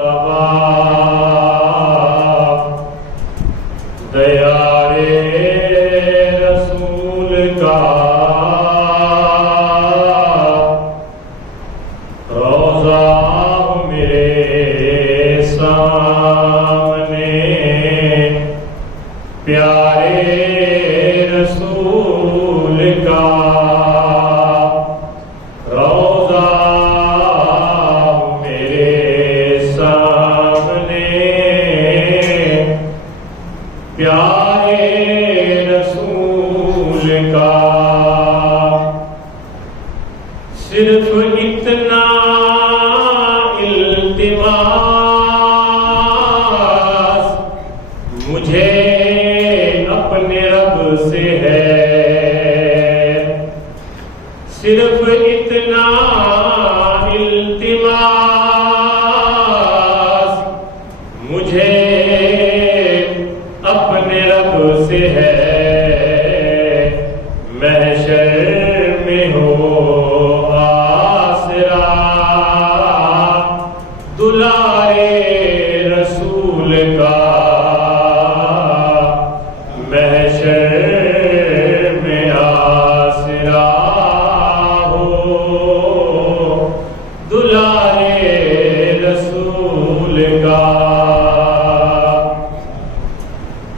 तवाफ दयारे रसूल का रोज़ा मेरे सामने प्यारे रसूल का रोज़ा प्यारे रसूल का सिर्फ इतना इल्तिमास मुझे अपने रब से है, सिर्फ इतना इल्तिमास मुझे अपने रब से है। महशर में हो आसरा दुलारे रसूल का, महशर में आसरा हो दुलारे रसूल का।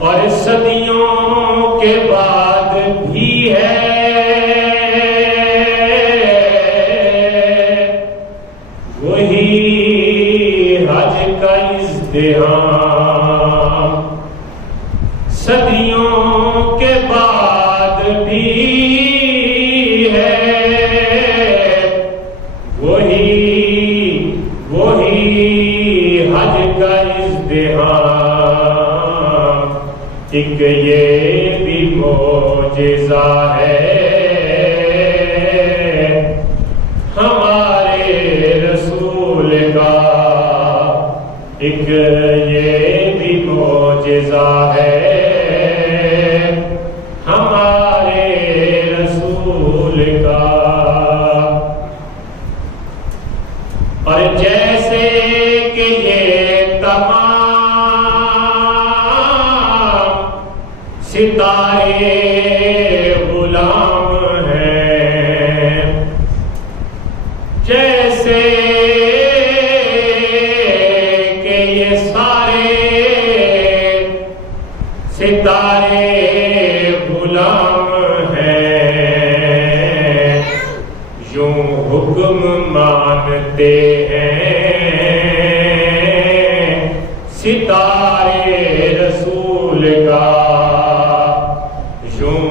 और सदियों के बाद भी है वही हज का इज़्दिहाम, सदियों के बाद भी है वही हज का इज़्दिहाम। एक ये भी मौजिज़ा है हमारे रसूल का, एक ये भी मौजिज़ा है हमारे रसूल का। और जैसे कि ये तमाम सितारे गुलाम हैं, जैसे कि ये सारे सितारे गुलाम हैं, यूं हुक्म मानते हैं सितारे रसूल का, यूं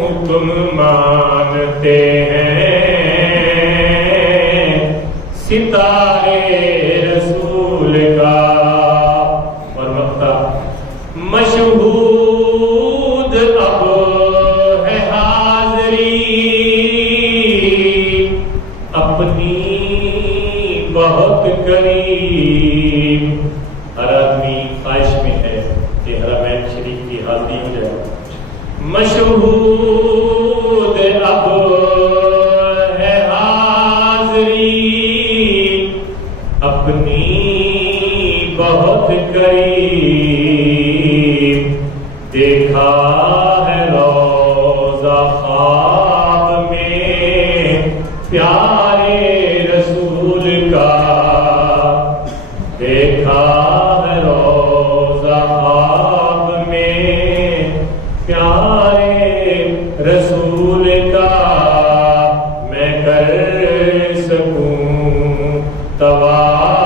हुक्म मानते हैं सितारे रसूल का। और वक्ता मशहूद अब है हाज़री अपनी बहुत करीब। हर आदमी ख्वाहिश में है कि हरमैन शरीफ की हाज़री हो जाए। मशहूद अब है हाज़री अपनी बहुत करीब, देखा है रोज़ा ख्वाब में प्यारे रसूल का, देखा है रोज़ा ख्वाब में प्यारे रसूल का। मैं कर सकूं तवाफ